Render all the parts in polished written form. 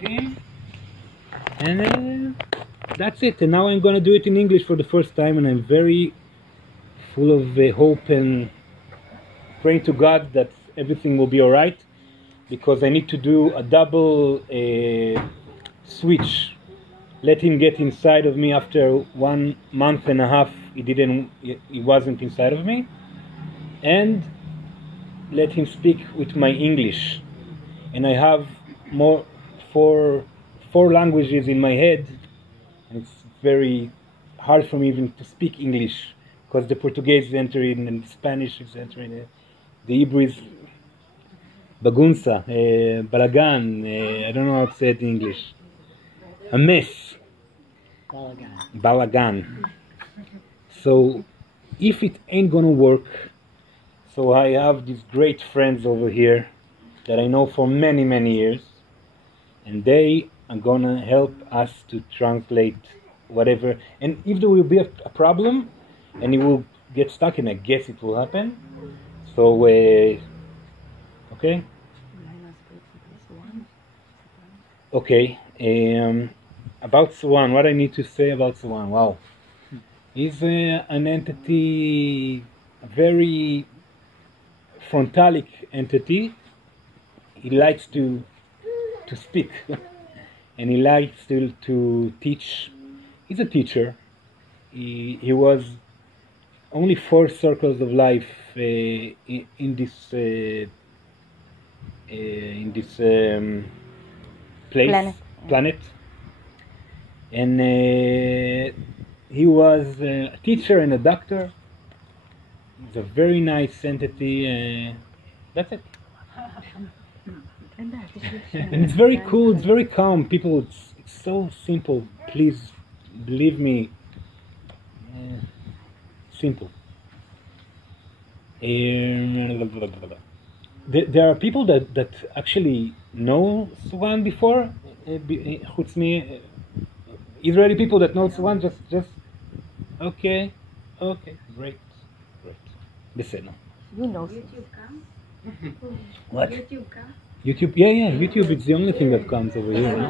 him. And that's it. And now I'm gonna do it in English for the first time, and I'm very full of hope and praying to God that everything will be alright, because I need to do a double switch. Let him get inside of me. After 1 month and a half he wasn't inside of me, and let him speak with my English. And I have four languages in my head, and it's very hard for me even to speak English, because the Portuguese is entering and the Spanish is entering, the Hebrew is bagunça, balagan, I don't know how to say it in English, a mess, balagan. So if it ain't gonna work, so I have these great friends over here that I know for many, many years, and they are gonna help us to translate whatever. And if there will be a problem and it will get stuck, and I guess it will happen, so okay, about Suran, what I need to say about Suran? Wow, he's an entity, a very frontalic entity. He likes to speak and he likes to teach. He's a teacher. He was only 4 circles of life in this planet. And he was a teacher and a doctor. He's a very nice entity. That's it. And it's very cool, it's very calm. People, it's so simple. Please believe me. Simple. There are people that actually know Suran before. חוץ מ Israeli people that know Suran, just okay, great. בסדר. You know. YouTube comes? What? YouTube comes? YouTube, yeah, YouTube is the only thing that comes over here. No?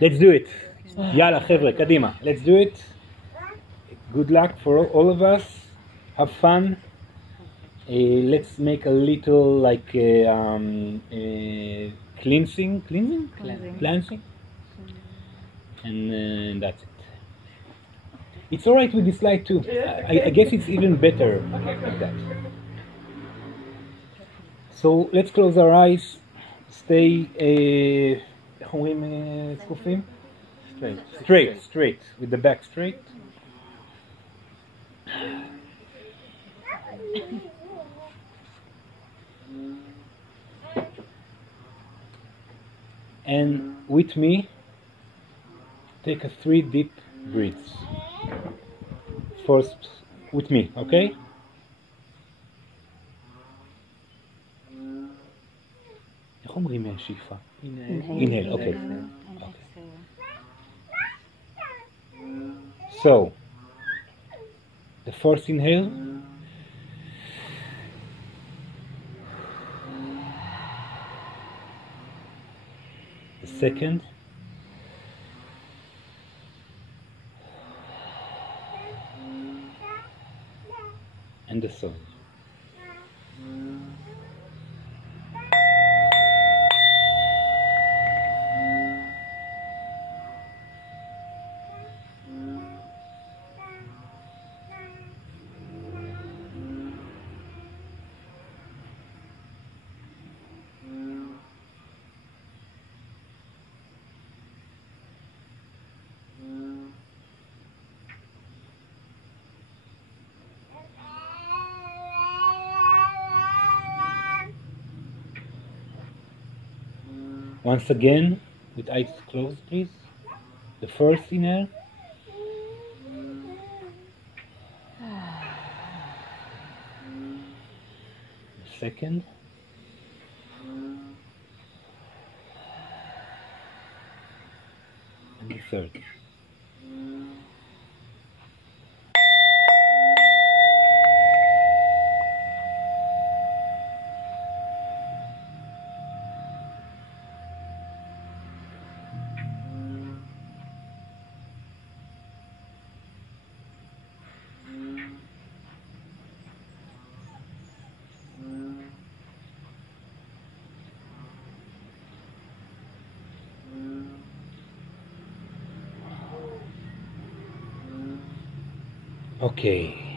Let's do it. Yalla, חבר'ה, קדימה. Let's do it. Good luck for all of us. Have fun. Let's make a little like cleansing, and that's it. It's alright with this light too. I guess it's even better like that. So let's close our eyes. Stay איך אומרים זקופים? Straight, with the back straight. And with me, take a 3 deep breaths. First, with me, okay? איך אומרים שאיפה? Inhale, okay. So, the first inhale. The second. And the third. Once again, with eyes closed, please. The first inhale. The second. And the third. Okay.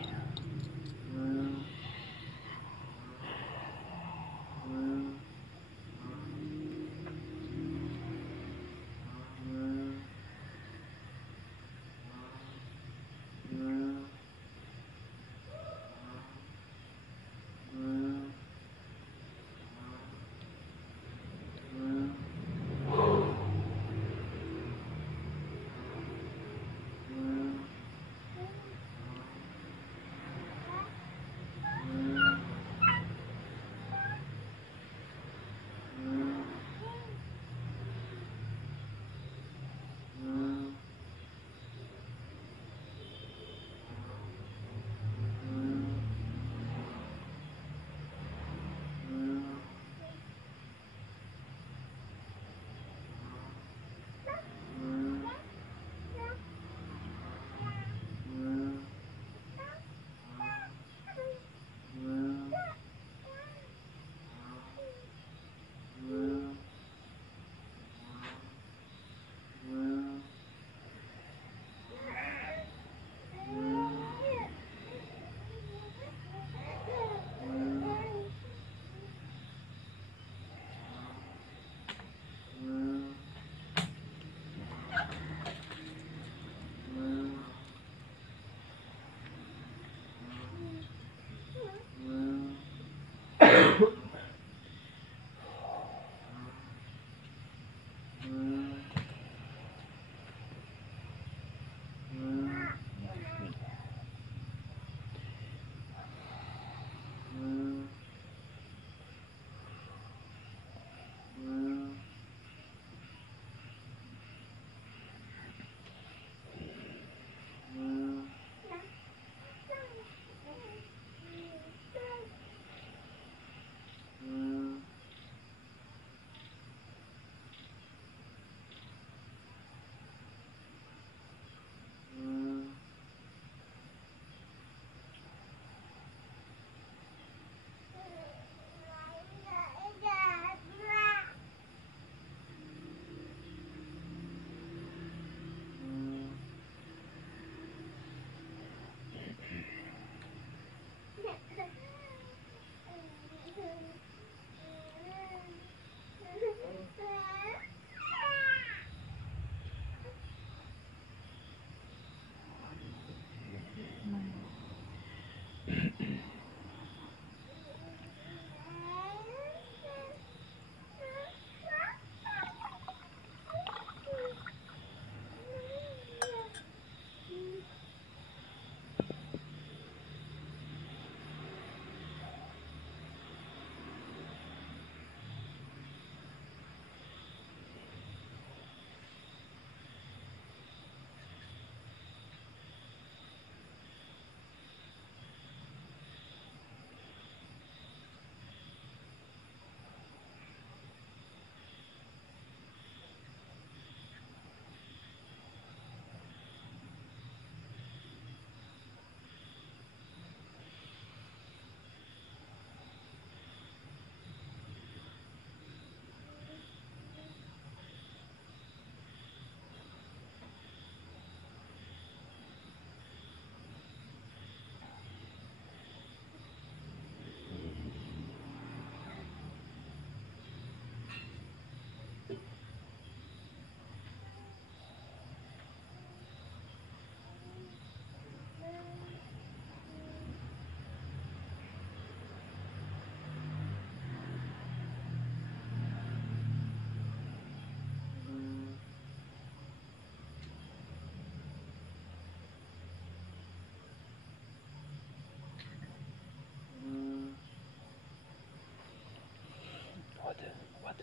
What?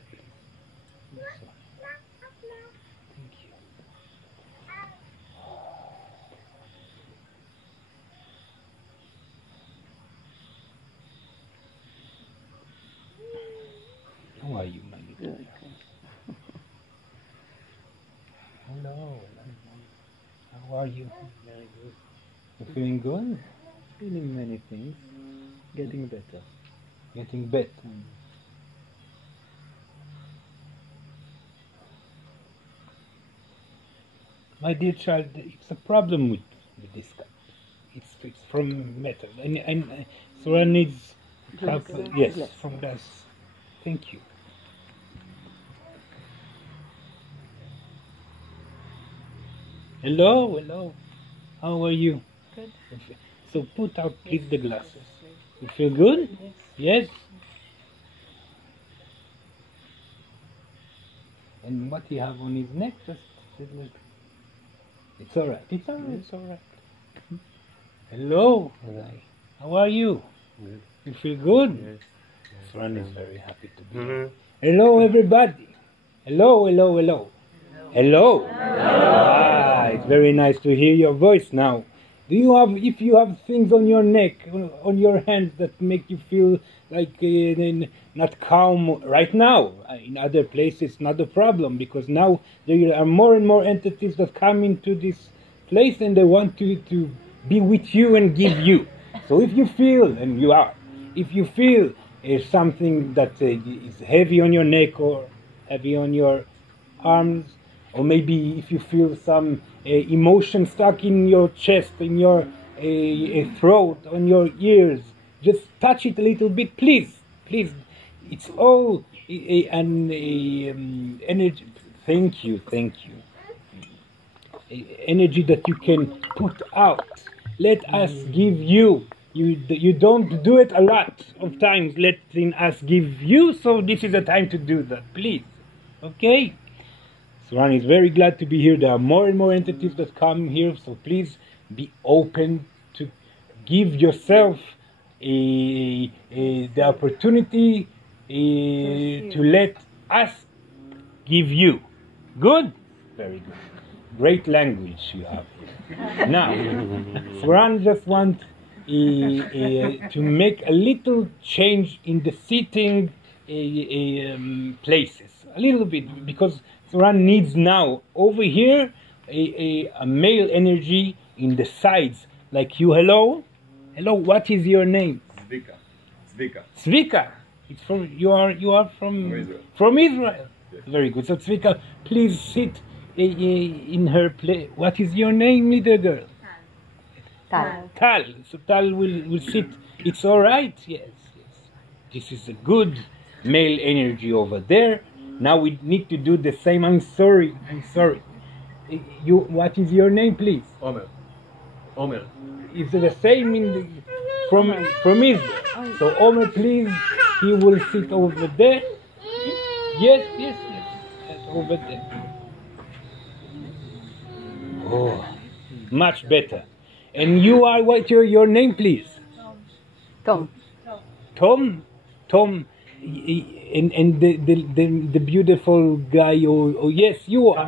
Thank you. How are you, my little girl? Hello. How are you? Very good. You feeling good? Feeling many things. Getting better. Getting better. My dear child, it's a problem with this guy. It's from metal, and Suran needs help. Yes, from glass. Thank you. Hello, hello. How are you? Good. So put out, please, the glasses. You feel good? Yes. And what do you have on his neck? Just look. It's all right. It's all right. It's all right. Hello. How are you? Good. You feel good? Yes. Suran is very happy to be here. Hello, everybody. Hello, hello, hello. Hello. Ah, it's very nice to hear your voice now. Do you have, if you have things on your neck, on your hands that make you feel like not calm right now? In other places, not a problem, because now there are more and more entities that come into this place and they want to be with you and give you. So if you feel, and you are, if you feel something that is heavy on your neck or heavy on your arms, or maybe if you feel some emotion stuck in your chest, in your throat, on your ears, just touch it a little bit, please, please. It's all an energy. Thank you, thank you. Energy that you can put out. Let us give you. You don't do it a lot of times, letting us give you, so this is the time to do that, please. Okay? Suran is very glad to be here. There are more and more entities that come here, so please be open to give yourself the opportunity to let us give you. Good? Very good. Great language you have here. Now, Suran just wants to make a little change in the seating places. A little bit, because Suran needs now over here a male energy in the sides, like you. Hello, hello. What is your name? Zvika. Zvika. It's from you are from Israel. From Israel. Yes. Very good. So Zvika, please sit in her place. What is your name, little girl? Tal. Tal. So Tal will sit. It's all right. Yes, yes. This is a good male energy over there. Now we need to do the same. I'm sorry. You. What is your name, please? Omer. Is it the same from Israel? So Omer, please. He will sit over there. Yes. Over there. Oh, much better. And you are, what your name, please? Tom. Tom. And the beautiful guy. Oh yes, you are.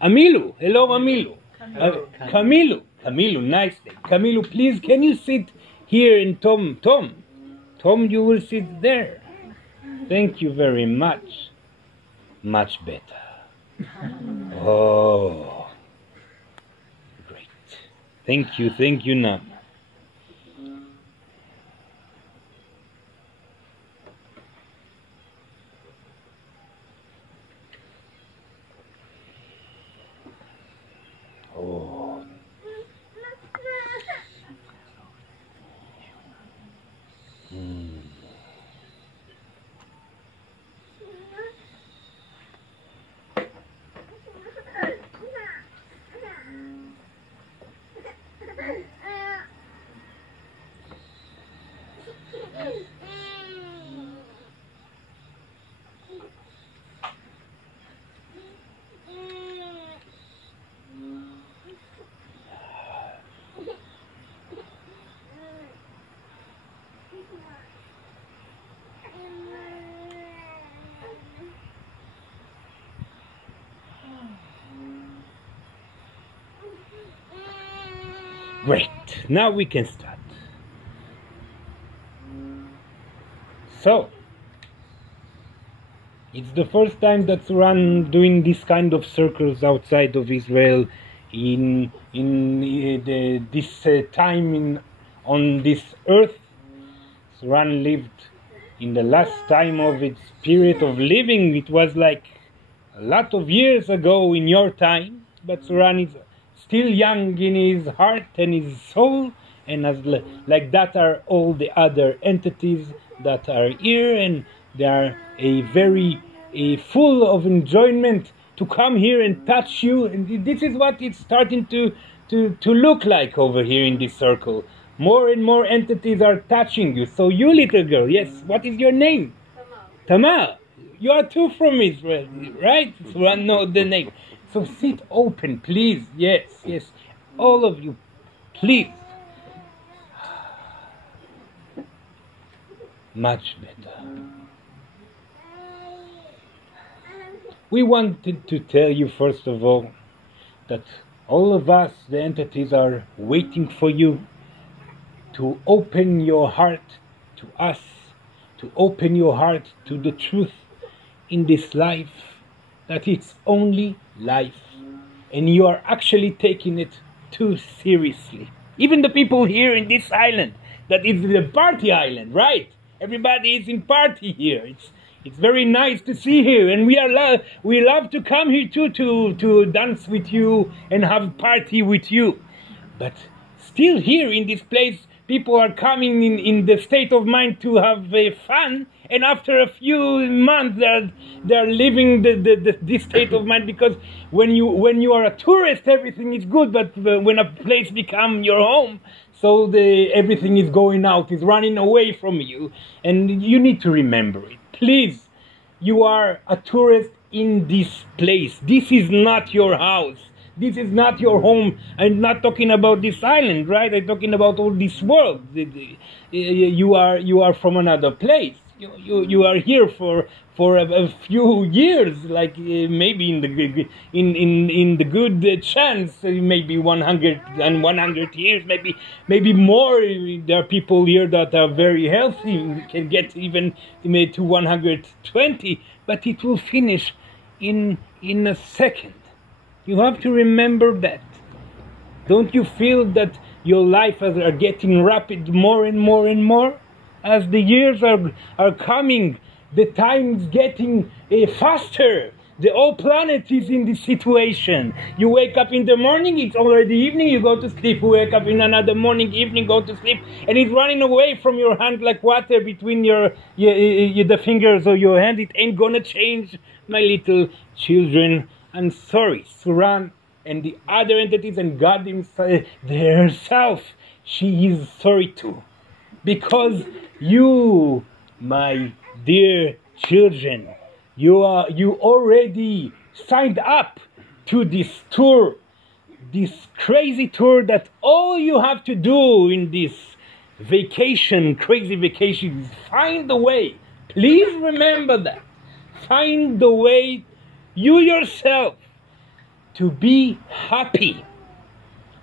Amilu. Hello, Amilu. Camilo. Nice name. Camilo, please, can you sit here? And Tom, you will sit there. Thank you very much. Much better. Oh, great. Thank you, Nam. Oh. Great. Now we can start. So, it's the first time that Suran doing this kind of circles outside of Israel in this time on this earth. Suran lived in the last time of its period of living. It was like a lot of years ago in your time, but Suran is still young in his heart and his soul, and like that are all the other entities that are here, and they are very full of enjoyment to come here and touch you. And this is what it's starting to look like over here in this circle. More and more entities are touching you. So you, little girl, yes, what is your name? Tamar. You are too from Israel, right? Suran knows the name. So sit open, please. Yes, yes. All of you, please. Much better. We wanted to tell you, first of all, that all of us, the entities, are waiting for you to open your heart to us, to open your heart to the truth in this life, that it's only life, and you are actually taking it too seriously. Even the people here in this island, that is the party island, right? Everybody is in party here. It's very nice to see here, and we love to come here too to dance with you and have party with you. But still here in this place, people are coming in the state of mind to have fun, and after a few months they're leaving this state of mind, because when you are a tourist, everything is good, but when a place becomes your home, so everything is going out, is running away from you, and you need to remember it. Please, you are a tourist in this place. This is not your house. This is not your home. I'm not talking about this island, right? I'm talking about all this world. You are from another place. You are here for a few years, like maybe in the good chance, maybe 100 years, maybe more. There are people here that are very healthy, can get even to 120, but it will finish in a second. You have to remember that. Don't you feel that your life are getting rapid more and more and more? As the years are coming, the time is getting faster. The whole planet is in this situation. You wake up in the morning, it's already evening, you go to sleep. You wake up in another morning, evening, go to sleep, and it's running away from your hand like water between the fingers of your hand. It ain't gonna change, my little children. I'm sorry, Suran and the other entities and God himself, herself, she is sorry too. Because you, my dear children, you already signed up to this tour, this crazy tour, that all you have to do in this vacation, crazy vacation, is find the way. Please remember that. Find the way, you yourself, to be happy.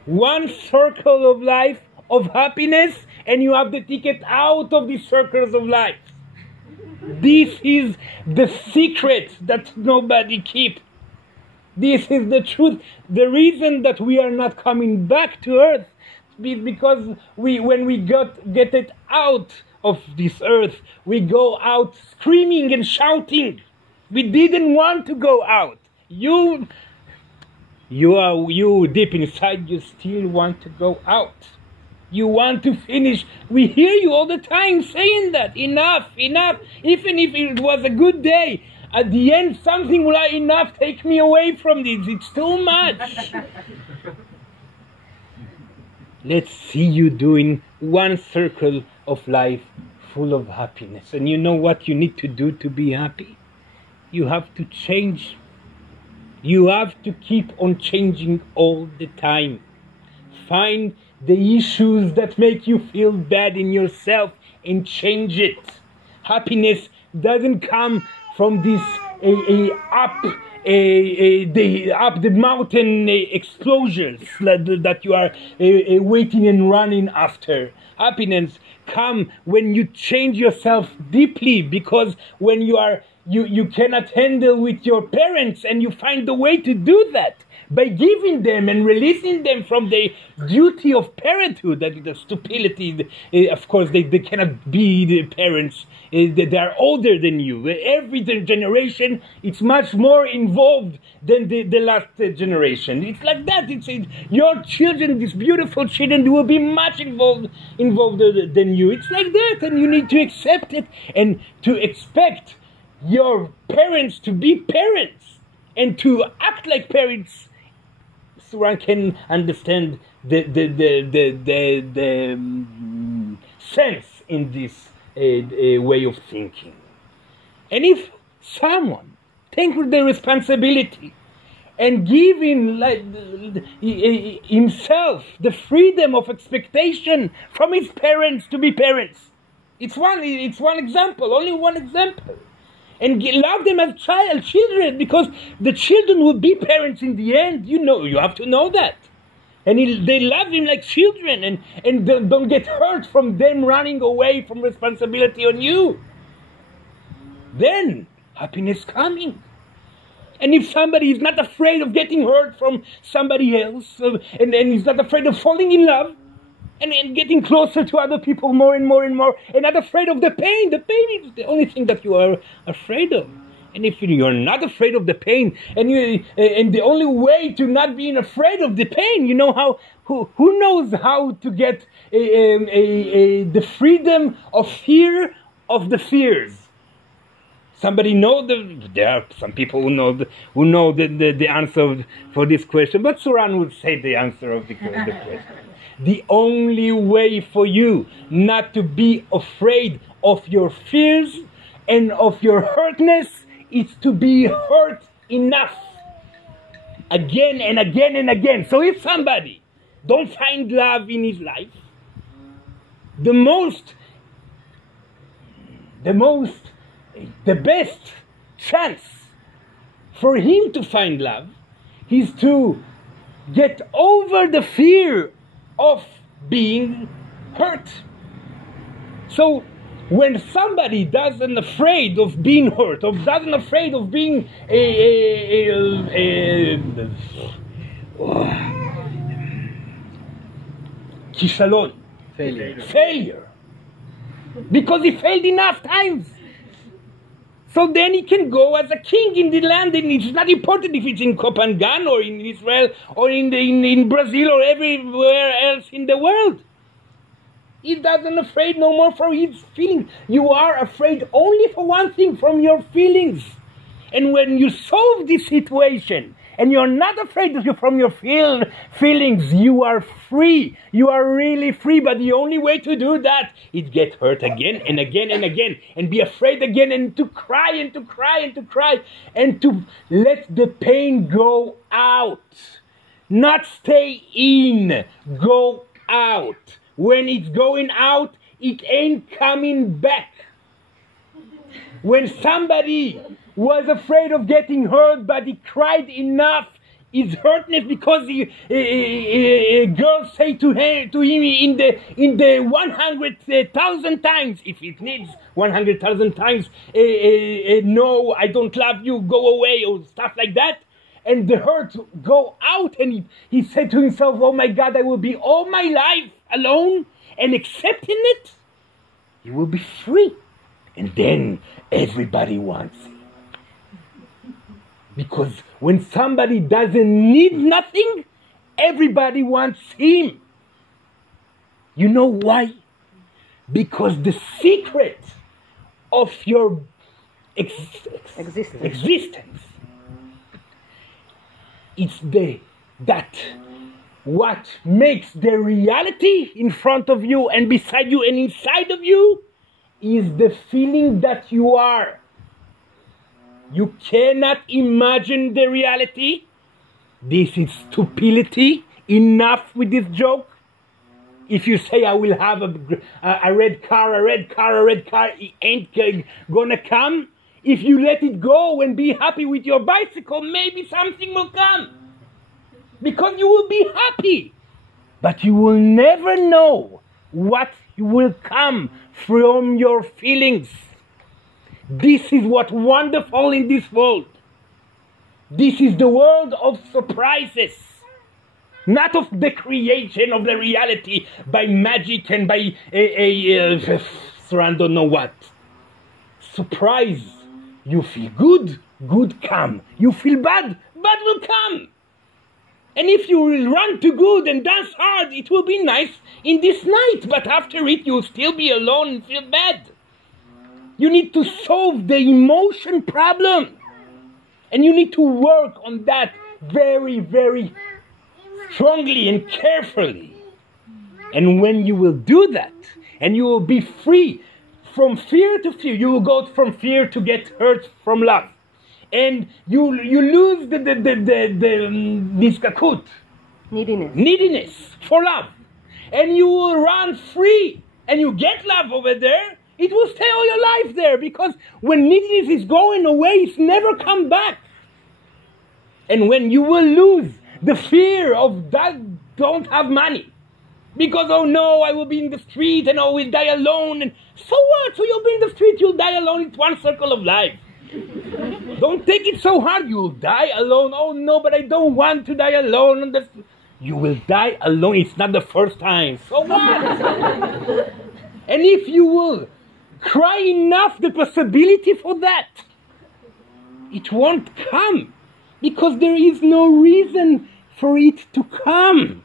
One circle of life of happiness, and you have the ticket out of the circles of life. This is the secret that nobody keeps. This is the truth. The reason that we are not coming back to earth is because when we get it out of this earth, we go out screaming and shouting. We didn't want to go out. You deep inside, you still want to go out. You want to finish. We hear you all the time saying that. Enough, enough. Even if it was a good day, at the end something will like, enough, take me away from this. It's too much. Let's see you doing one circle of life full of happiness. And you know what you need to do to be happy? You have to change. You have to keep on changing all the time. Find the issues that make you feel bad in yourself and change it. Happiness doesn't come from this up the mountain explosions that you are waiting and running after. Happiness come when you change yourself deeply, because when you cannot handle with your parents and you find the way to do that, by giving them and releasing them from the duty of parenthood, that the stupidity, of course, they cannot be the parents. They are older than you. Every generation, it's much more involved than the last generation. It's like that. It's your children, these beautiful children, will be much involved than you. It's like that, and you need to accept it and to expect your parents to be parents and to act like parents. Suran can understand the sense in this way of thinking. And if someone takes the responsibility and giving himself the freedom of expectation from his parents to be parents, it's one example, only one example. And love them as children, because the children will be parents in the end. You have to know that. And they love him like children, and don't get hurt from them running away from responsibility on you. Then happiness coming. And if somebody is not afraid of getting hurt from somebody else, and he's not afraid of falling in love, and getting closer to other people more and more and more, and not afraid of the pain is the only thing that you are afraid of. And if you're not afraid of the pain, and the only way to not being afraid of the pain, who knows how to get the freedom of fear of the fears? Somebody know there are some people who know the answer for this question, but Suran would say the answer of the question. The only way for you not to be afraid of your fears and of your hurtness is to be hurt enough again and again and again. So if somebody don't find love in his life, the best chance for him to find love is to get over the fear of being hurt. So when somebody doesn't afraid of being hurt, or doesn't afraid of being kishalon, failure, because he failed enough times. So then he can go as a king in the land, and it's not important if it's in Ngan or in Israel or in Brazil or everywhere else in the world. He doesn't afraid no more for his feelings. You are afraid only for one thing, from your feelings. And when you solve this situation, and you're not afraid from your feelings, you are free. You are really free. But the only way to do that is get hurt again and again and again, and be afraid again, and to cry and to cry and to cry, and to let the pain go out. Not stay in, go out. When it's going out, it ain't coming back. When somebody was afraid of getting hurt, but he cried enough, his hurtness, because a girl say to him in the 100,000 times, if it needs 100,000 times, no, I don't love you, go away, or stuff like that, and the hurt go out, and he said to himself, oh my God, I will be all my life alone, and accepting it, he will be free. And then everybody wants it. Because when somebody doesn't need nothing, everybody wants him. You know why? Because the secret of your existence is that what makes the reality in front of you and beside you and inside of you is the feeling that you are. You cannot imagine the reality. This is stupidity. Enough with this joke. If you say, I will have a red car, it ain't gonna come. If you let it go and be happy with your bicycle, maybe something will come. Because you will be happy. But you will never know what will come from your feelings. This is what's wonderful in this world. This is the world of surprises, not of the creation of the reality by magic and by Suran don't know what. Surprise. You feel good, good come. You feel bad, bad will come. And if you will run to good and dance hard, it will be nice in this night. But after it, you'll still be alone and feel bad. You need to solve the emotion problem. And you need to work on that very, very strongly and carefully. And when you will do that, and you will be free from fear to fear, you will go from fear to get hurt from love. And you lose the niskakut, neediness for love. And you will run free. And you get love over there. It will stay all your life there. Because when neediness is going away, it's never come back. And when you will lose the fear of that, don't have money. Because, oh no, I will be in the street and I will die alone. And so what? So you'll be in the street, you'll die alone. It's one circle of life. Don't take it so hard. You'll die alone. Oh no, but I don't want to die alone. You will die alone. It's not the first time. So what? And if you will cry enough the possibility for that, it won't come. Because there is no reason for it to come.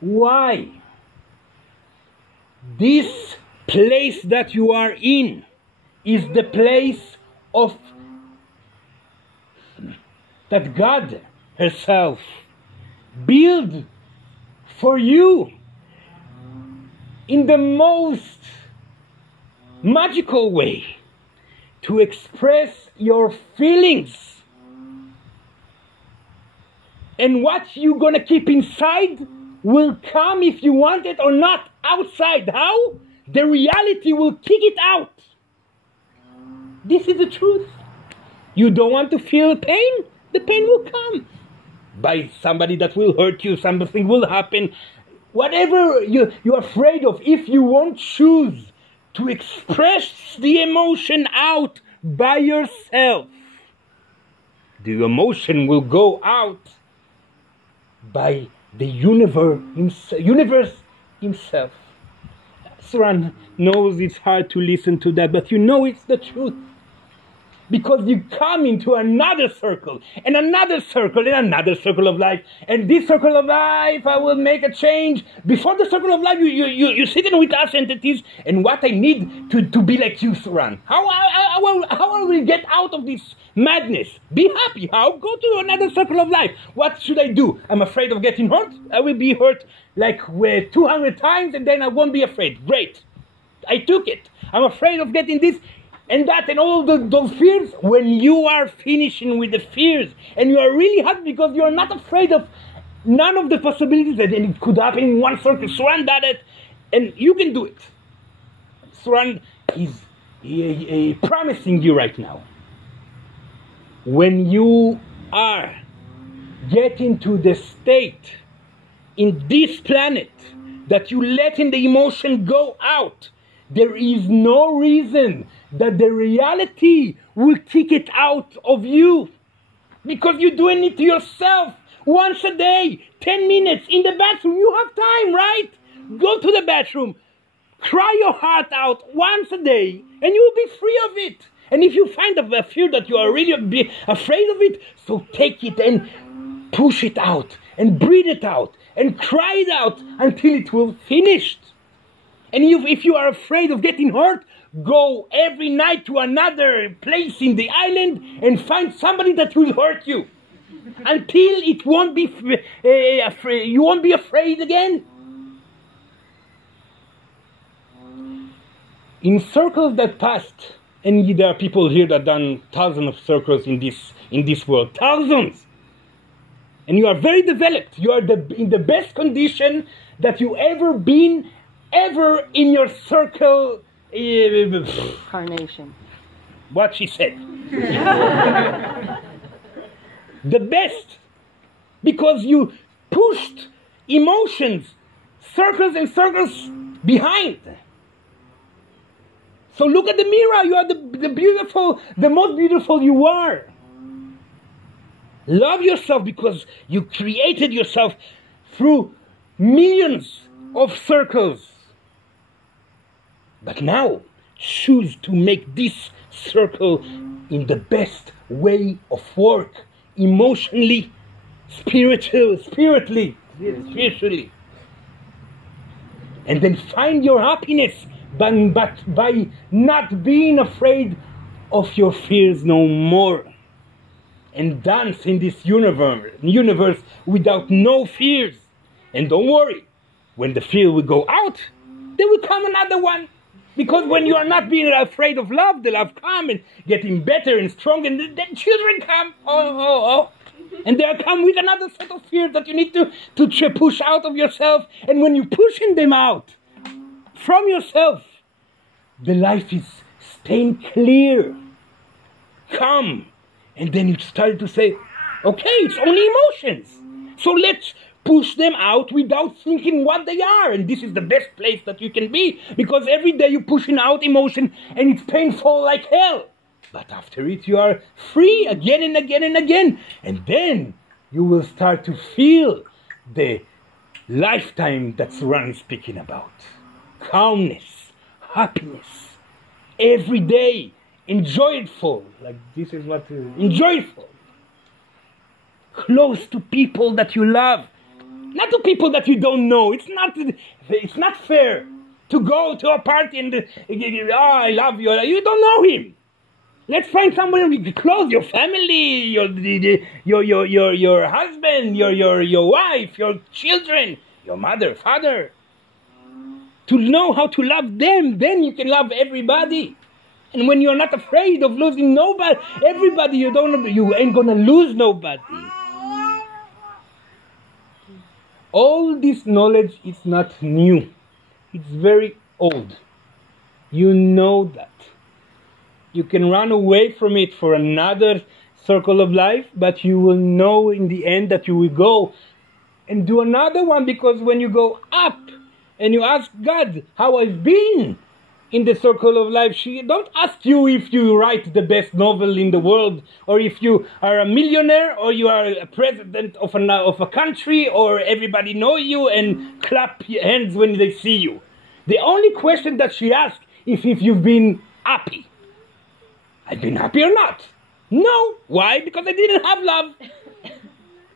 Why? This place that you are in is the place of that God herself built for you in the most magical way to express your feelings. And what you're gonna keep inside will come if you want it or not outside. How? The reality will kick it out. This is the truth. You don't want to feel pain? The pain will come. By somebody that will hurt you, something will happen. Whatever you're afraid of, if you won't choose to express the emotion out by yourself, the emotion will go out by the universe himself. Suran knows it's hard to listen to that, but you know it's the truth. Because you come into another circle, and another circle, and another circle of life. And this circle of life, I will make a change. Before the circle of life, you sit in with us entities, and what I need to be like you, Suran. How I will get out of this madness? Be happy. How? Go to another circle of life. What should I do? I'm afraid of getting hurt? I will be hurt like 200 times, and then I won't be afraid. Great. I took it. I'm afraid of getting this and that and all those fears. When you are finishing with the fears and you are really happy because you are not afraid of none of the possibilities that it could happen in one circle, Suran did it, and you can do it. Suran is promising you right now, when you are getting to the state in this planet that you letting the emotion go out, there is no reason that the reality will kick it out of you. Because you're doing it to yourself once a day, 10 minutes in the bathroom. You have time, right? Go to the bathroom, cry your heart out once a day, and you will be free of it. And if you find a fear that you are really afraid of it, so take it and push it out, and breathe it out, and cry it out until it will finish. And if you are afraid of getting hurt, go every night to another place in the island and find somebody that will hurt you until it won't be afraid. You won't be afraid again. In circles that passed, and there are people here that done thousands of circles in this world, thousands, and you are very developed. You are in the best condition that you ever been. Ever in your circle, Carnation. What she said. The best. Because you pushed emotions, circles and circles behind. So look at the mirror. You are the most beautiful you are. Love yourself because you created yourself through millions of circles. But now, choose to make this circle in the best way of work, emotionally, spiritually. And then find your happiness, but by not being afraid of your fears no more. And dance in this universe without no fears. And don't worry, when the fear will go out, there will come another one. Because when you are not being afraid of love, the love comes and getting better and strong, and then children come. And they come with another set of fears that you need to push out of yourself. And when you're pushing them out from yourself, the life is staying clear, calm. And then you start to say, okay, it's only emotions. So let's push them out without thinking what they are. And this is the best place that you can be, because every day you're pushing out emotion and it's painful like hell. But after it, you are free again and again and again. And then you will start to feel the lifetime that Suran is speaking about. Calmness, happiness, every day, enjoyful. Like this is what enjoyful. Close to people that you love. Not to people that you don't know. It's not fair to go to a party and I love you. You don't know him. Let's find someone close, your family, your husband, your wife, your children, your mother, father. To know how to love them, then you can love everybody. And when you're not afraid of losing everybody, you ain't gonna lose nobody. All this knowledge is not new. It's very old. You know that. You can run away from it for another circle of life, but you will know in the end that you will go and do another one, because when you go up and you ask God how I've been in the circle of life, she don't ask you if you write the best novel in the world, or if you are a millionaire, or you are a president of a country, or everybody know you and clap your hands when they see you. The only question that she asks is if you've been happy. I've been happy or not? No. Why? Because I didn't have love.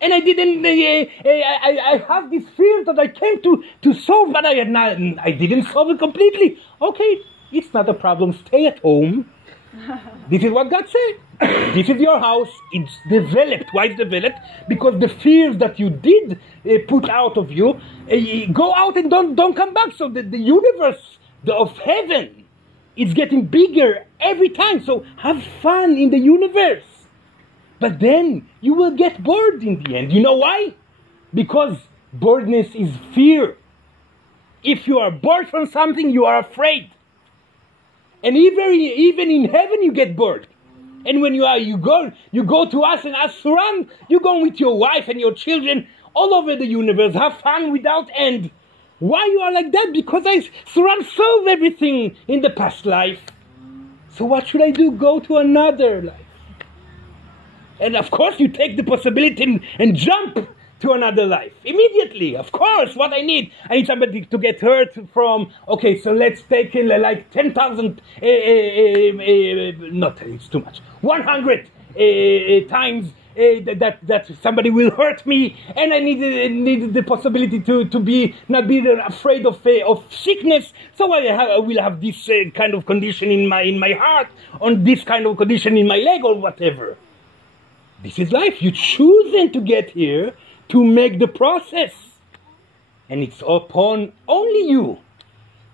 And I didn't, I have this fear that I came to solve, but I didn't solve it completely. Okay, it's not a problem. Stay at home. This is what God said. This is your house. It's developed. Why it's developed? Because the fears that you did put out of you, go out and don't come back. So the universe of heaven is getting bigger every time. So have fun in the universe. But then you will get bored in the end. You know why? Because boredness is fear. If you are bored from something, you are afraid. And even in heaven, you get bored. And when you go to us and ask Suran, you go with your wife and your children all over the universe. Have fun without end. Why you are like that? Because Suran solved everything in the past life. So what should I do? Go to another life. And of course you take the possibility and jump to another life. Immediately, of course, what I need somebody to get hurt from, okay, so let's take like 10,000, not, it's too much, 100 times that somebody will hurt me, and I need the possibility to not be afraid of sickness, so I will have this kind of condition in my heart, on this kind of condition in my leg, or whatever. This is life. You choosing to get here to make the process. And it's upon only you.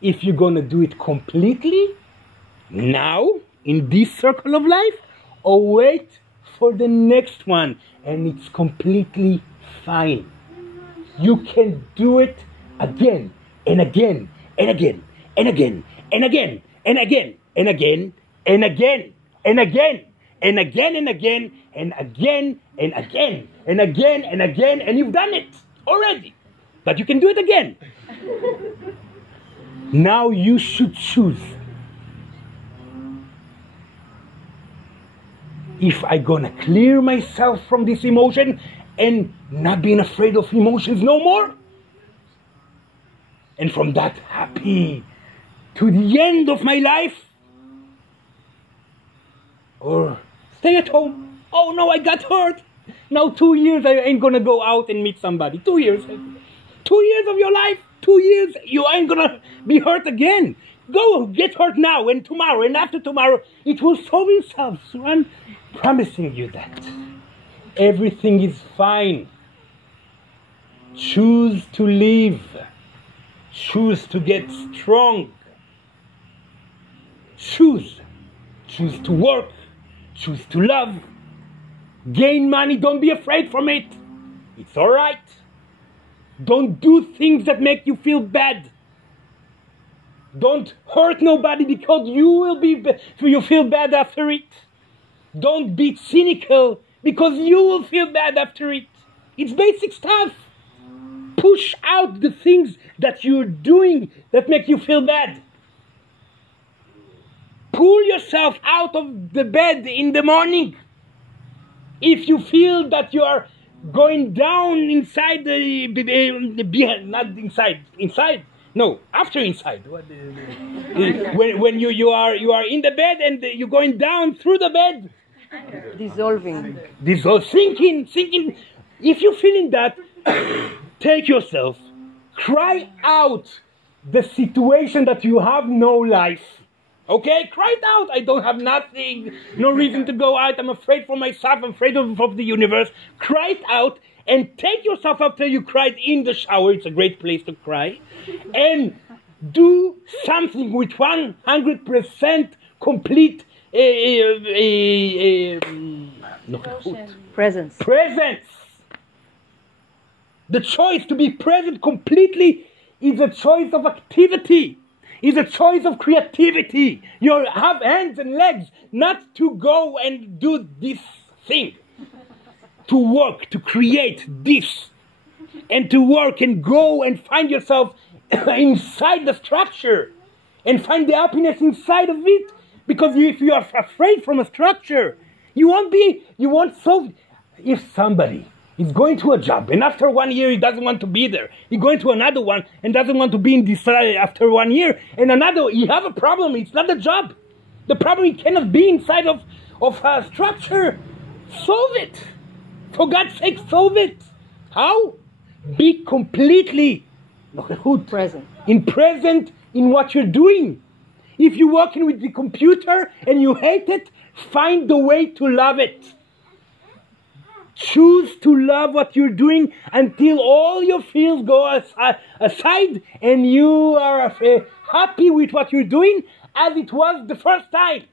If you're going to do it completely, now, in this circle of life, or wait for the next one. And it's completely fine. You can do it again, and again, and again, and again, and again, and again, and again, and again, and again. And again and again and again and again and again and again, and you've done it already. But you can do it again. Now you should choose. if I gonna clear myself from this emotion and not being afraid of emotions no more. And from that happy to the end of my life. Or stay at home. Oh no, I got hurt. Now 2 years I ain't gonna go out and meet somebody. 2 years. 2 years of your life. 2 years you ain't gonna be hurt again. Go get hurt now and tomorrow and after tomorrow. It will solve itself. Suran, promising you that. Everything is fine. Choose to live. Choose to get strong. Choose. Choose to work. Choose to love. Gain money. Don't be afraid from it. It's all right. Don't do things that make you feel bad. Don't hurt nobody because you feel bad after it. Don't be cynical because you will feel bad after it. It's basic stuff. Push out the things that you're doing that make you feel bad. Pull yourself out of the bed in the morning. If you feel that you are going down inside not inside. No, after inside. When you are in the bed and you're going down through the bed. Dissolving. Thinking. If you're feeling that, take yourself, cry out the situation that you have no life. Okay, cry it out. I don't have nothing, no reason to go out. I'm afraid for myself. I'm afraid of the universe. Cry it out and take yourself after you cried in the shower. It's a great place to cry. And do something with 100% complete Presence. The choice to be present completely is a choice of activity. Is a choice of creativity. You have hands and legs, not to go and do this thing. To work, to create this. And to work and go and find yourself inside the structure. And find the happiness inside of it. Because if you are afraid from a structure, you won't solve. If somebody is going to a job and after 1 year he doesn't want to be there, he's going to another one and doesn't want to be in this after 1 year, and another, you have a problem. It's not a job. The problem, he cannot be inside of a structure. Solve it. For God's sake, solve it. How? Be completely present in what you're doing. If you're working with the computer and you hate it, find the way to love it. Choose to love what you're doing until all your feels go aside and you are happy with what you're doing as it was the first time.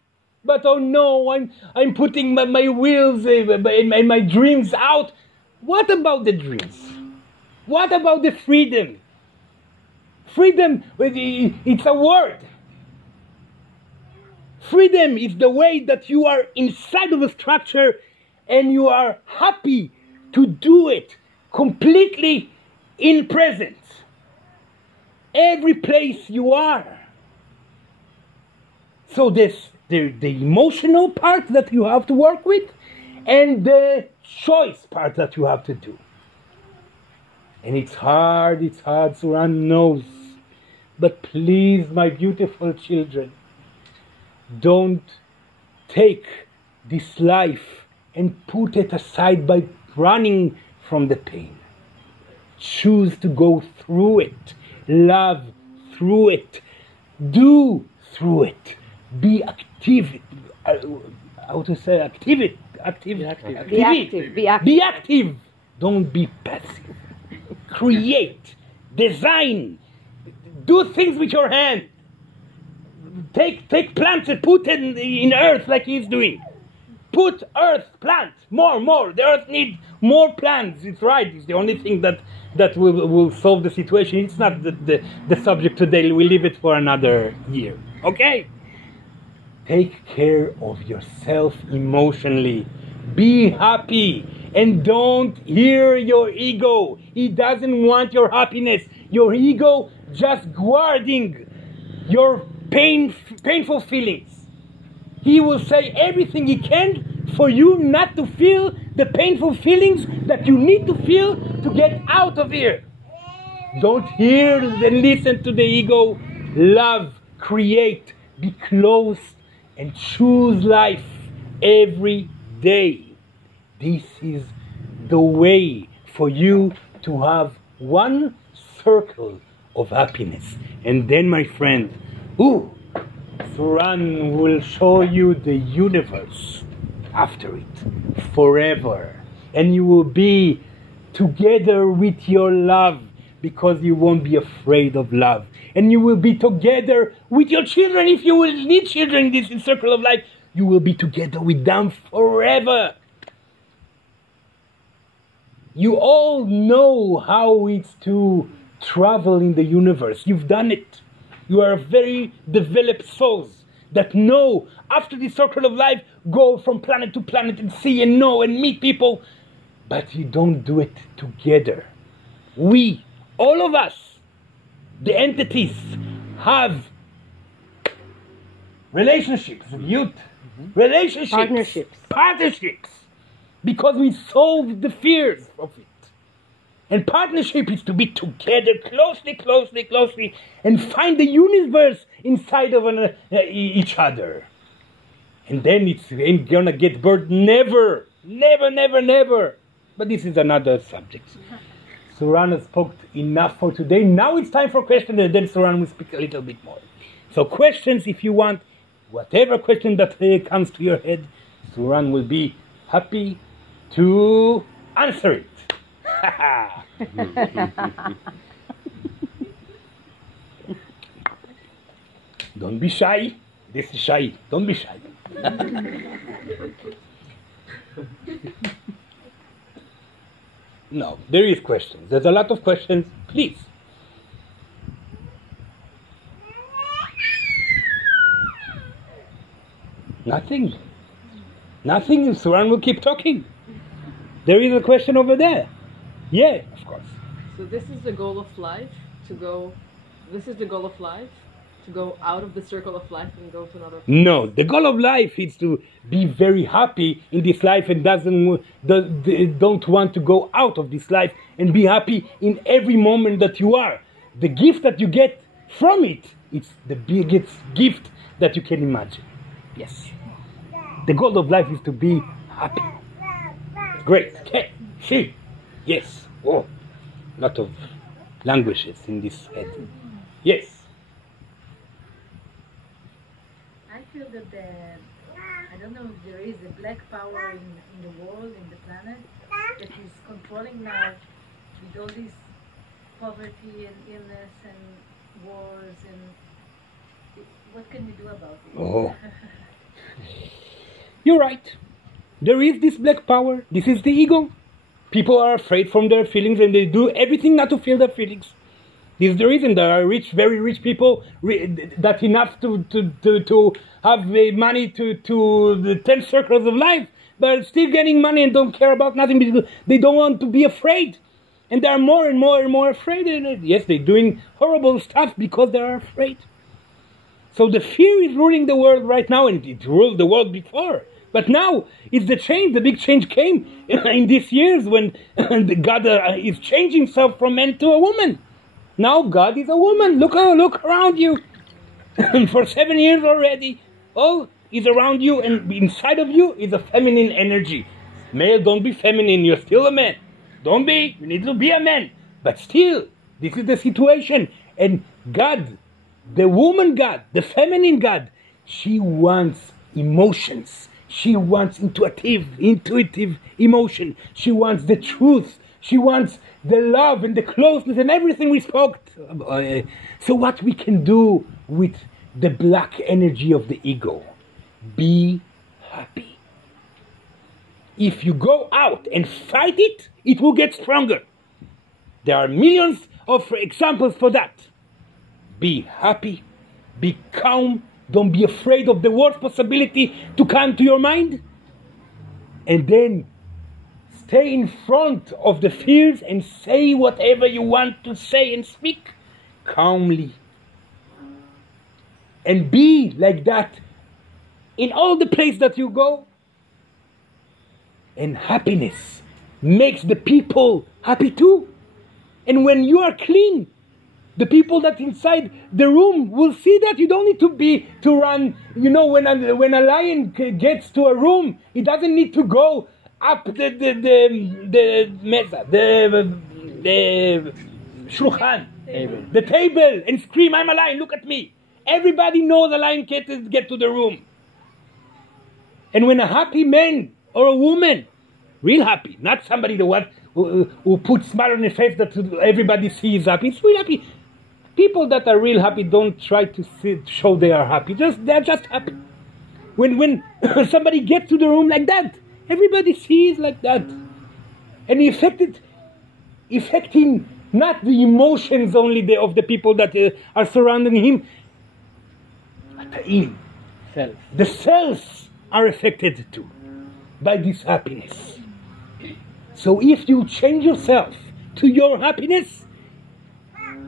But oh no, I'm putting my wheels and my dreams out. What about the dreams? What about the freedom? Freedom, it's a word. Freedom is the way that you are inside of a structure and you are happy to do it completely in presence. Every place you are. So there's the emotional part that you have to work with and the choice part that you have to do. And it's hard, Suran knows. But please, my beautiful children, don't take this life and put it aside by running from the pain. Choose to go through it. Love through it. Do through it. Be active. How to say active? Be active. Don't be passive. Create. Design. Do things with your hand. Take plants and put it in earth like he's doing. Put earth, plants, more. The earth needs more plants. It's right. It's the only thing that will solve the situation. It's not the subject today. We leave it for another year. Okay? Take care of yourself emotionally. Be happy. And don't hear your ego. He doesn't want your happiness. Your ego just guarding your painful feelings. He will say everything he can for you not to feel the painful feelings that you need to feel to get out of here. Don't hear and listen to the ego. Love, create, be close, and choose life every day. This is the way for you to have one circle of happiness. And then, my friend, Suran will show you the universe after it, forever. And you will be together with your love, because you won't be afraid of love. And you will be together with your children. If you will need children in this circle of life, you will be together with them forever. You all know how it's to travel in the universe. You've done it. You are very developed souls that know, after the circle of life, go from planet to planet and see and know and meet people. But you don't do it together. We, all of us, the entities, have relationships, youth, relationships, partnerships, because we solve the fears of it. And partnership is to be together closely, and find the universe inside of each other. And then it ain't gonna get burned, never. But this is another subject. Suran has spoke enough for today. Now it's time for questions, and then Suran will speak a little bit more. So questions, if you want, whatever question that comes to your head, Suran will be happy to answer it. Don't be shy. This is shy. Don't be shy. No, there is questions. There's a lot of questions. Please. Nothing. Nothing. Suran will keep talking. There is a question over there. Yeah, of course. So this is the goal of life, to go out of the circle of life and go to another place? No, the goal of life is to be very happy in this life and don't want to go out of this life, and be happy in every moment that you are. The gift that you get from it, it's the biggest gift that you can imagine. Yes. The goal of life is to be happy. Great. Okay. See. Yes. Oh, lot of languages in this head. Yes. I feel that I don't know if there is a black power in the world, in the planet, that is controlling now with all this poverty and illness and wars, and what can we do about it? Oh. You're right. There is this black power. This is the ego. People are afraid from their feelings, and they do everything not to feel their feelings. This is the reason there are rich, very rich people that enough to have money to the 10 circles of life, but still getting money and don't care about nothing because they don't want to be afraid. And they are more and more afraid. And yes, they're doing horrible stuff because they are afraid. So the fear is ruling the world right now, and it ruled the world before. But now it's the change. The big change came in these years when God is changing himself from man to a woman. Now God is a woman. Look around you. For 7 years already, all is around you, and inside of you is a feminine energy. Male, don't be feminine. You're still a man. Don't be. You need to be a man. But still, this is the situation. And God, the woman God, the feminine God, she wants emotions. She wants intuitive emotion. She wants the truth. She wants the love and the closeness and everything we spoke about. So what we can do with the black energy of the ego? Be happy. If you go out and fight it, it will get stronger. There are millions of examples for that. Be happy. Be calm. Don't be afraid of the worst possibility to come to your mind. And then stay in front of the fears and say whatever you want to say and speak calmly. And be like that in all the places that you go. And happiness makes the people happy too. And when you are clean, the people that inside the room will see that. You don't need to run. You know, when a lion gets to a room, he doesn't need to go up the mesa, the shulchan, the table, and scream, "I'm a lion! Look at me!" Everybody knows a lion can't get to the room. And when a happy man or a woman, real happy, not somebody who puts smile on their face that everybody sees happy, it's real happy. People that are real happy don't try to show they are happy. They're just happy. When somebody gets to the room like that, everybody sees like that. And affecting not the emotions only of the people that are surrounding him, but the cells are affected too by this happiness. So if you change yourself to your happiness,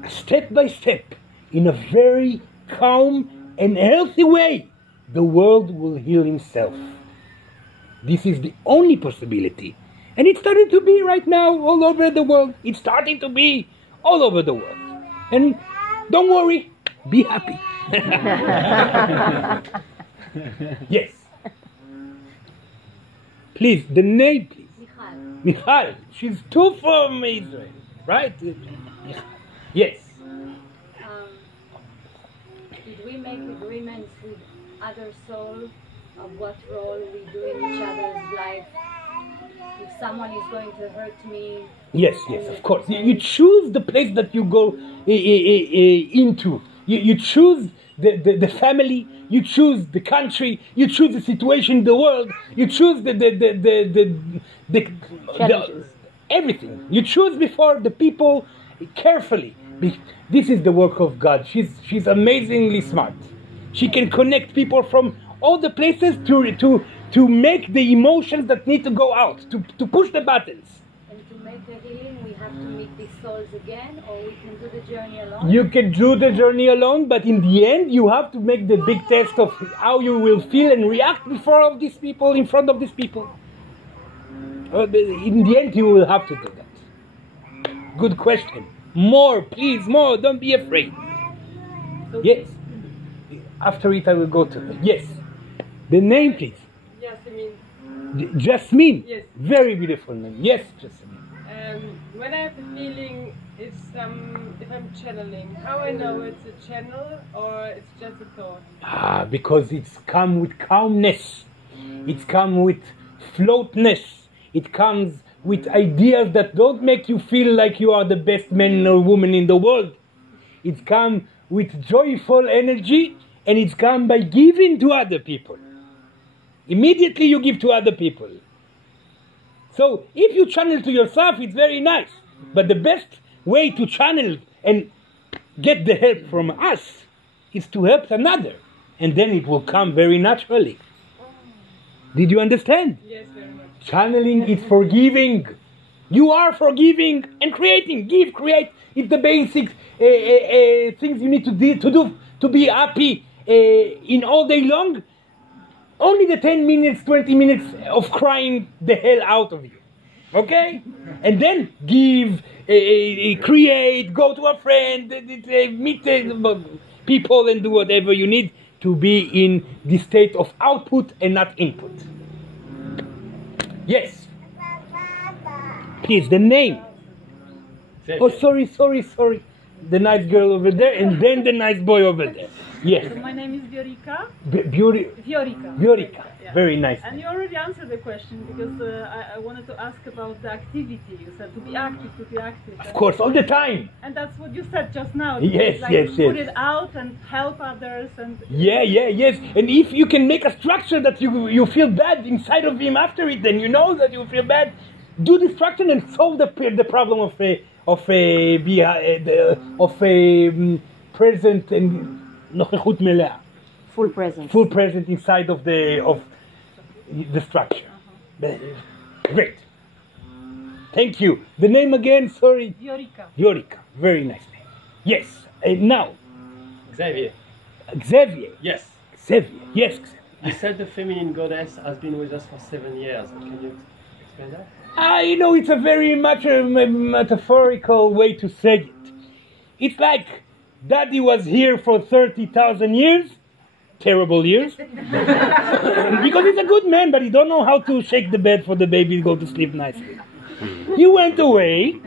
step by step, in a very calm and healthy way, the world will heal himself. This is the only possibility. And it's starting to be right now all over the world. It's starting to be all over the world. And don't worry, be happy. Yes. Please, the name, please. Michal. She's too from Israel, right? Yes. Did we make agreements with other souls of what role we do in each other's life? If someone is going to hurt me? Yes, of course. You choose the place that you go into. You choose the family. You choose the country. You choose the situation in the world. You choose the everything. You choose before the people carefully. This is the work of God. She's amazingly smart. She can connect people from all the places to make the emotions that need to go out, to push the buttons. And to make a healing, we have to meet these souls again, or we can do the journey alone? You can do the journey alone, but in the end, you have to make the big test of how you will feel and react in front of these people. In the end, you will have to do that. Good question. More, please, more. Don't be afraid. Yes. After it, I will go to her. Yes. The name, please. Jasmine. Jasmine. Yes. Very beautiful name. Yes, Jasmine. When I have the feeling it's if I'm channeling, how I know it's a channel or it's just a thought? Because it's come with calmness. It's come with floatness. It comes with ideas that don't make you feel like you are the best man or woman in the world. It's come with joyful energy, and it's come by giving to other people. Immediately you give to other people. So if you channel to yourself, it's very nice. But the best way to channel and get the help from us is to help another. And then it will come very naturally. Did you understand? Yes, very much. Channeling is forgiving. You are forgiving and creating. Give, create. It's the basic things you need to do to be happy in all day long. Only the 10 minutes, 20 minutes of crying the hell out of you. Okay? And then give, create, go to a friend, meet people and do whatever you need to be in the state of output and not input. Yes. Please, the name. Oh, sorry. The nice girl over there and then the nice boy over there. Yes. So my name is Viorica. Viorica. Yeah. Very nice. And you already answered the question because I wanted to ask about the activity. You said to be active. Of course, all the time. And that's what you said just now. Yes, yes. Put it out and help others. And yes. And if you can make a structure that you feel bad inside of him after it, then you know that you feel bad. Do the structure and solve the problem of present and נוכחות מלאה. Full presence. Full present inside of the structure. Great. Thank you. The name again, sorry. Viorica. Very nice name. Yes. And now. Xavier. Yes. You said the feminine goddess has been with us for 7 years. Can you You know, it's a very much a metaphorical way to say it. It's like Daddy was here for 30,000 years, terrible years, because he's a good man, but he don't know how to shake the bed for the baby to go to sleep nicely. He went away,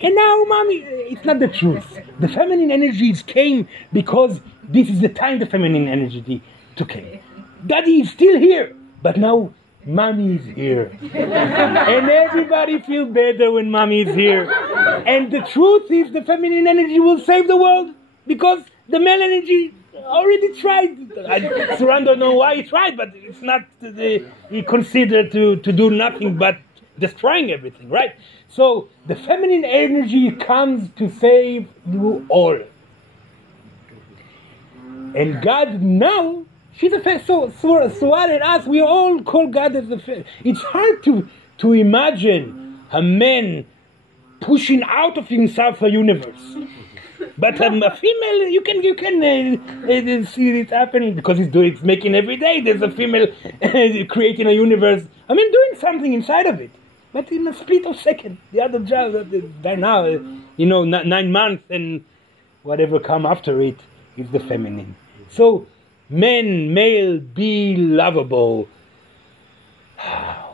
and now, Mommy, it's not the truth. The feminine energies came because this is the time the feminine energy took in. Daddy is still here, but now Mommy is here. And everybody feels better when Mommy is here. And the truth is the feminine energy will save the world because the male energy already tried. Suran don't know why he tried, but it's not, he considered to do nothing but destroying everything, right? So the feminine energy comes to save you all. And God now, she's a face. So Suran and us, we all call God as a face. It's hard to imagine a man pushing out of himself a universe. But a female, you can see it happening because it's making every day. There's a female creating a universe. I mean, doing something inside of it. But in a split of second, the other child, by now, 9 months and whatever come after it is the feminine. So, male, be lovable.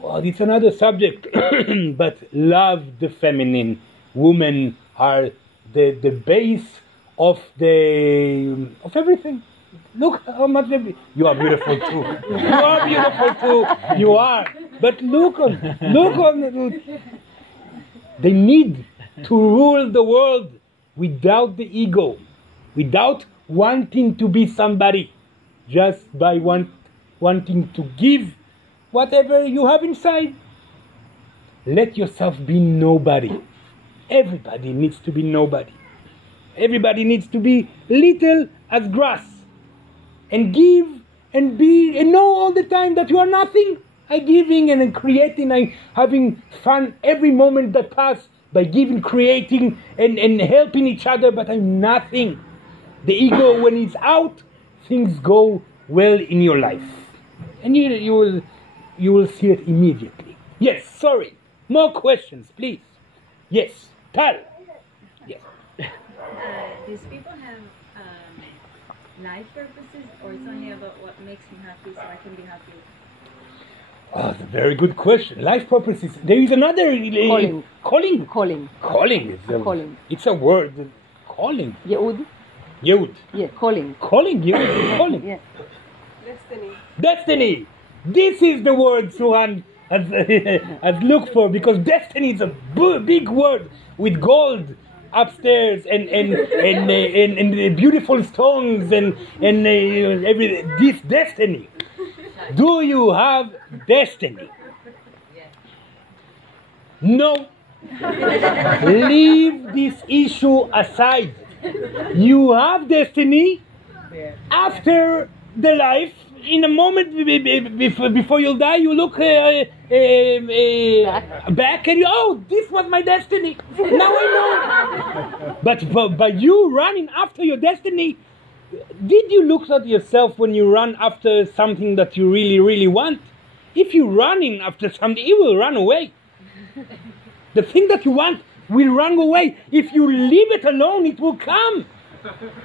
Well, it's another subject, but love the feminine. Women are the base of everything. Look how much you are beautiful too. You are beautiful too. You are. But look on. They need to rule the world without the ego, without wanting to be somebody, just by wanting to give whatever you have inside. Let yourself be nobody. Everybody needs to be nobody. Everybody needs to be little as grass. And give and be and know all the time that you are nothing. I'm giving and creating and having fun every moment that passes by giving, creating and helping each other, but I'm nothing. The ego, when it's out, things go well in your life. And you will see it immediately. Yes, sorry. More questions, please. Yes, Tal. Yes. These people have life purposes, or it's only about what makes me happy so I can be happy? Oh, that's a very good question. Life purposes. There is another... Calling. Calling? Calling. Calling. Calling. It's a word. Calling. Yehud? Yehud. Yeah, calling. Calling, Yehud. Calling. Yeah. Destiny. This is the word Suran has looked for, because destiny is a big word with gold upstairs and beautiful stones and everything. This destiny. Do you have destiny? No. Leave this issue aside. You have destiny after the life. In a moment before you'll die, you look back and this was my destiny. Now I know. But by you running after your destiny, did you look at yourself when you run after something that you really, really want? If you're running after something, it will run away. The thing that you want will run away. If you leave it alone, it will come.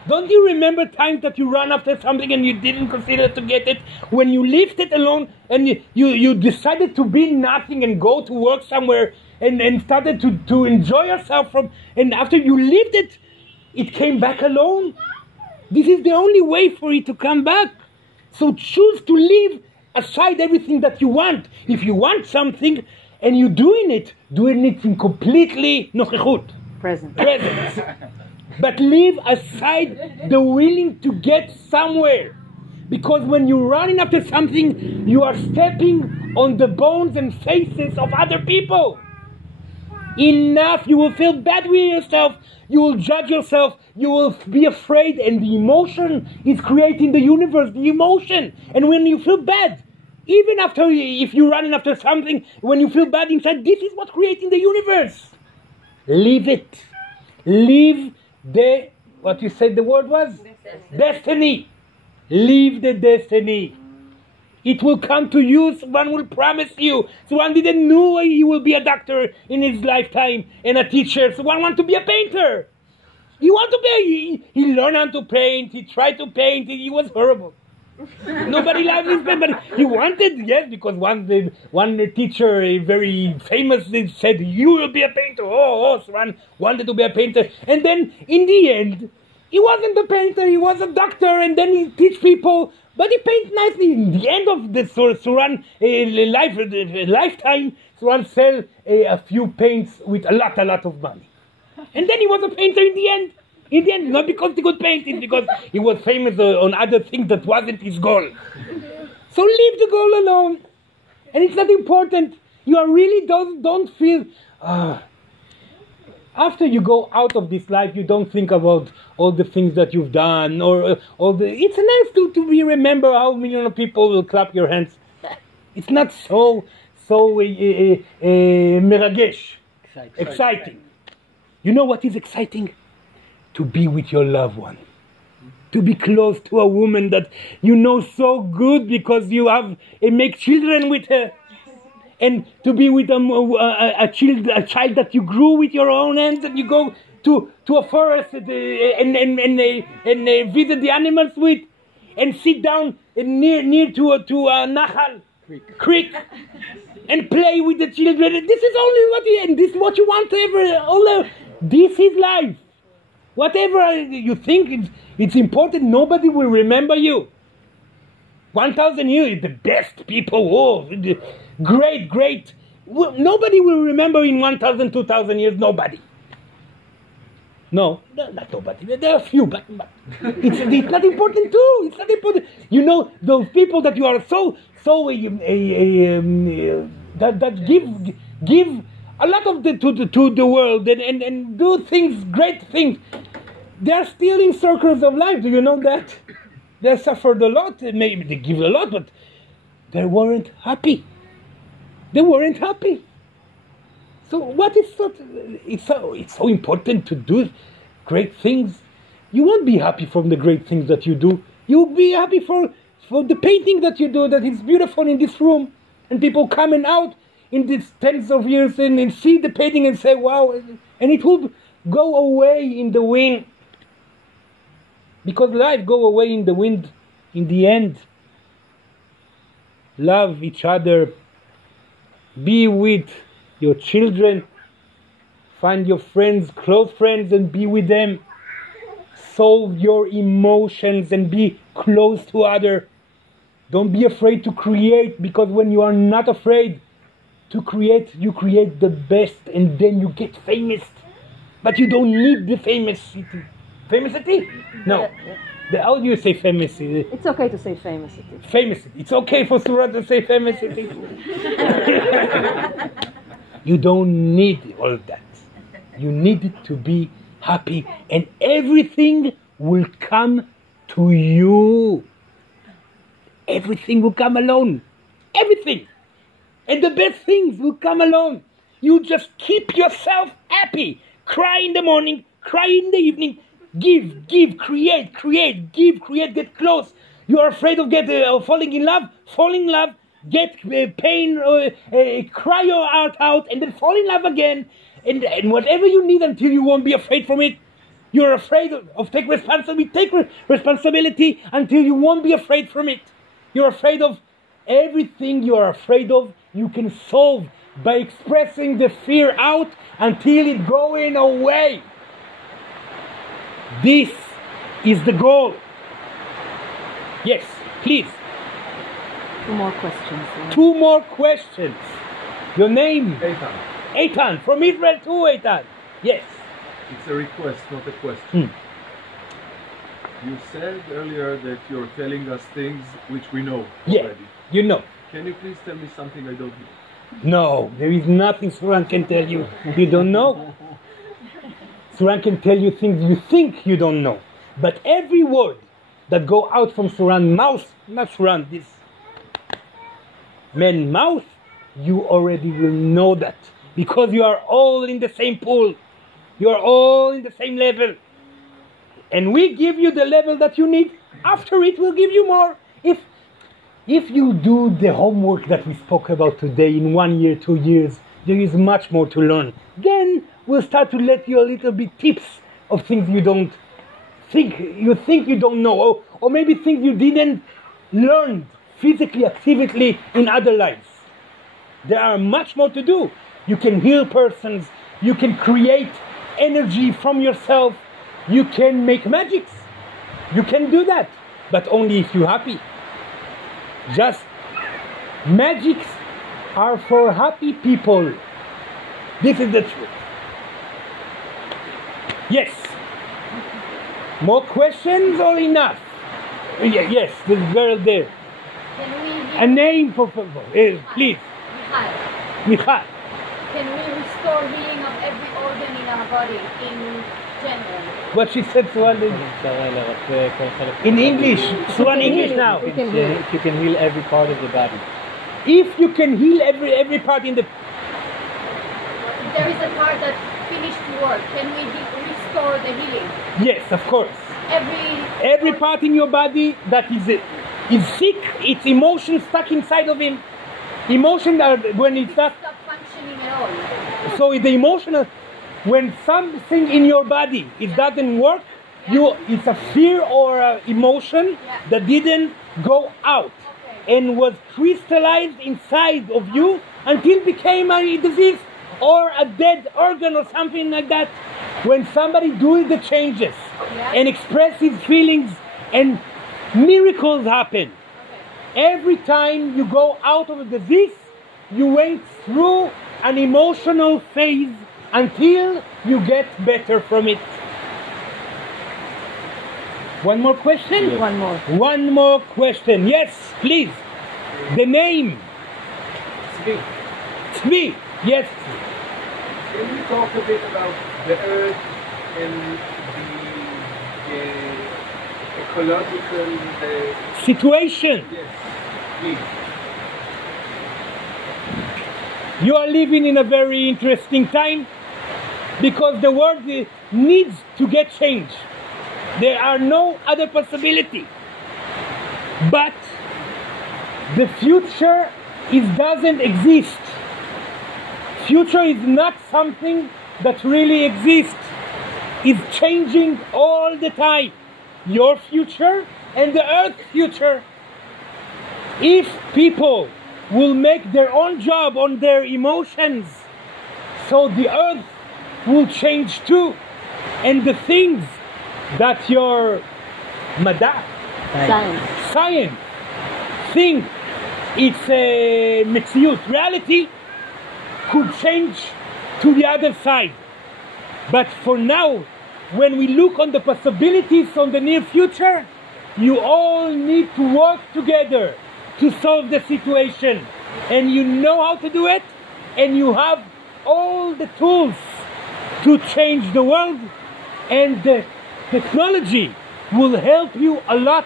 Don't you remember times that you ran after something and you didn't consider to get it? When you left it alone and you decided to be nothing and go to work somewhere and started to enjoy yourself and after you left it, it came back alone. This is the only way for it to come back. So choose to leave aside everything that you want. If you want something and you're doing it in completely nochechut. Presence. But leave aside the willing to get somewhere. Because when you're running after something, you are stepping on the bones and faces of other people. Enough. You will feel bad with yourself. You will judge yourself. You will be afraid. And the emotion is creating the universe, the emotion. And when you feel bad, even if you're running after something, when you feel bad inside, this is what's creating the universe. Leave it. Leave what you said the word was? Destiny. Leave the destiny. It will come to you. Suran will promise you. Suran didn't know he will be a doctor in his lifetime and a teacher. Suran wanted to be a painter. He wanted to be. He learned how to paint. He tried to paint. He was horrible. Nobody liked his paint, but he wanted, yes, because one teacher, a very famous, said, "You will be a painter." Oh, Suran wanted to be a painter, and then in the end, he wasn't a painter. He was a doctor, and then he teach people. But he paints nicely. In the end of the Suran lifetime, Suran sell a few paints with a lot of money, and then he was a painter in the end. In the end, not because he could paint, it's because he was famous on other things that wasn't his goal. So leave the goal alone. And it's not important. You are really don't feel... after you go out of this life, you don't think about all the things that you've done. It's nice to be remember how millions of people will clap your hands. It's not so meragesh. Exciting. You know what is exciting? To be with your loved one, to be close to a woman that you know so good because you have make children with her, and to be with a child that you grew with your own hands, and you go to a forest and visit the animals with, and sit down near to a nahal creek, and play with the children. This is only this is what you want ever. This is life. Whatever you think it's important, nobody will remember you. 1,000 years, the best people, great. Nobody will remember in 1,000, 2,000 years, nobody. No, not nobody. There are a few, but it's not important too. It's not important. You know, those people that you are that give a lot of to the world and do things, great things. They are still in circles of life. Do you know that? They suffered a lot. Maybe they give a lot, but they weren't happy. They weren't happy. So what is it's so important to do great things. You won't be happy from the great things that you do. You'll be happy for the painting that you do, that is beautiful in this room, and people coming out in these tens of years and see the painting and say, wow, and it will go away in the wind. Because life go away in the wind in the end. Love each other. Be with your children. Find your friends, close friends, and be with them. Solve your emotions and be close to others. Don't be afraid to create, because when you are not afraid to create, you create the best, and then you get famous. But you don't need the famosity. Famosity? No. How do you say famosity? It's okay to say famosity. Famosity. It's okay for Suran to say famosity. You don't need all that. You need to be happy, and everything will come to you. Everything will come alone. Everything. And the best things will come alone. You just keep yourself happy. Cry in the morning, cry in the evening. Give, create, give, create, get close. You are afraid of falling in love? Fall in love. Get pain, cry your heart out, and then fall in love again. And whatever you need until you won't be afraid from it. You're afraid of take responsibility. Take responsibility until you won't be afraid from it. You're afraid of everything you are afraid of. You can solve by expressing the fear out until it going away. This is the goal. Yes, please. 2 more questions. 2 more questions. Your name? Eitan. Eitan, from Israel too, Eitan. Yes. It's a request, not a question. You said earlier that you're telling us things which we know already. Yeah, you know. Can you please tell me something I don't know? No, there is nothing Suran can tell you you don't know. Suran can tell you things you think you don't know. But every word that go out from Suran's mouth, not Suran, this man's mouth, you already will know that. Because you are all in the same pool. You are all in the same level. And we give you the level that you need. After it, we'll give you more. if you do the homework that we spoke about today in 1 year, 2 years, there is much more to learn. Then we'll start to let you a little bit tips of things you don't think you don't know, or maybe things you didn't learn physically, actively in other lives. There are much more to do. You can heal persons, you can create energy from yourself, you can make magics. You can do that, but only if you're happy. Just magics are for happy people. This is the truth. Yes. More questions or enough? Yes, the girl there. Can we A name for favor, please. Michal. Can we restore healing of every organ in our body in general? What she said, Suran, in English. Suran, English now. If you can heal every part of the body. If you can heal every part in the... If there is a part that finished work, can we restore the healing? Yes, of course. Every part in your body that is sick, it's emotion stuck inside of him. Emotion when it's not stop functioning at all. So the emotional, when something in your body it doesn't work, it's a fear or a emotion that didn't go out and was crystallized inside of you until it became a disease or a dead organ or something like that. When somebody does the changes and expresses feelings and miracles happen. Every time you go out of a disease, you went through an emotional phase until you get better from it. One more question? One more. One more question. Yes, please. The name. Tzvi. Tzvi. Yes. Can you talk a bit about the earth and the ecological situation? Yes, please. You are living in a very interesting time because the world needs to get changed. There are no other possibility. But the future doesn't exist. Future is not something that really exists. It's changing all the time. Your future and the earth's future. If people will make their own job on their emotions, so the earth will change too. And the things that your science think it's a metsiut, reality, could change to the other side. But for now, when we look on the possibilities on the near future, you all need to work together to solve the situation. And you know how to do it, and you have all the tools to change the world, and the technology will help you a lot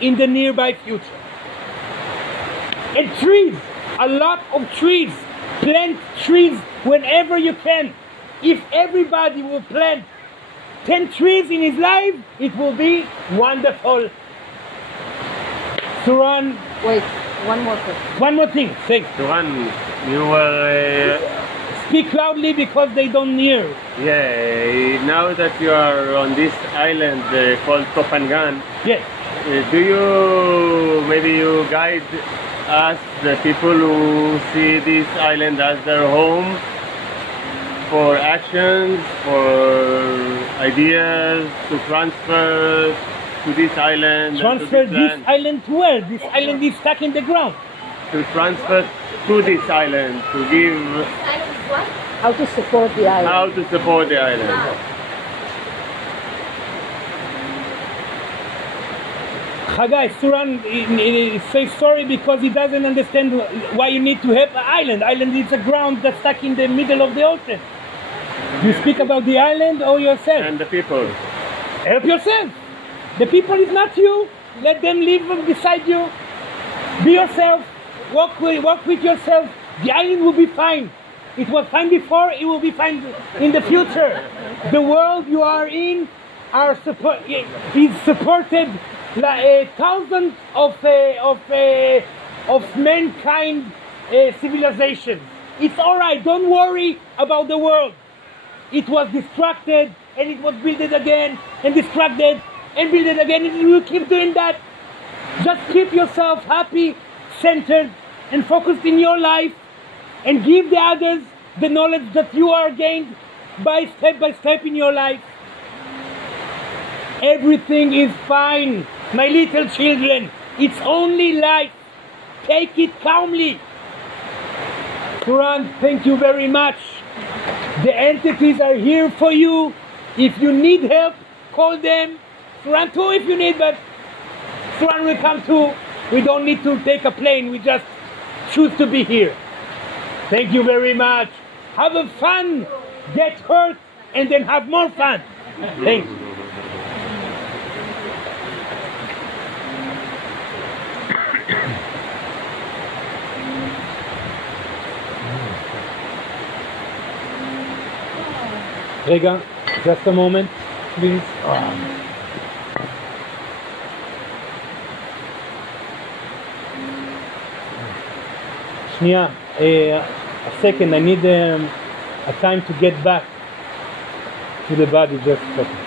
in the nearby future. And trees, a lot of trees. Plant trees whenever you can. If everybody will plant 10 trees in his life, it will be wonderful. Suran. Wait, one more question. One more thing. Say. Suran, you were... Speak loudly because they don't hear. Yeah, now that you are on this island called Ngan, yes. Do you, maybe you guide us, the people who see this island as their home, for actions, for ideas, to transfer to this island? Transfer this island to where? This island is stuck in the ground. To transfer to this island, to give... What? How to support the island. How to support the island. Chagai, Suran says sorry because he doesn't understand why you need to help an island. Island is a ground that's stuck in the middle of the ocean. You speak about the island or yourself? And the people. Help yourself. The people is not you. Let them live beside you. Be yourself. Walk with yourself. The island will be fine. It was fine before, it will be fine in the future. The world you are in is supported thousands of mankind civilizations. It's all right. Don't worry about the world. It was distracted and it was built again and distracted and built again, and you will keep doing that. Just keep yourself happy, centered, and focused in your life, and give the others the knowledge that you are gained by step in your life. Everything is fine, my little children. It's only life. Take it calmly. Suran, thank you very much. The entities are here for you. If you need help, call them. Suran too if you need, but Suran will come too. We don't need to take a plane. We just choose to be here. Thank you very much. Have a fun. Get hurt and then have more fun. Thanks. רגע, just a moment, please. שנייה, a second, I need a time to get back to the body, just a second.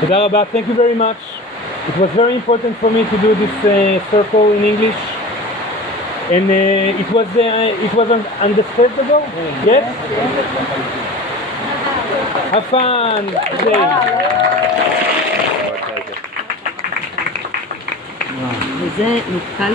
תודה רבה. Thank you very much. It was very important for me to do this circle in English, and it was understandable. Yes. Have fun. וזה נתקע לי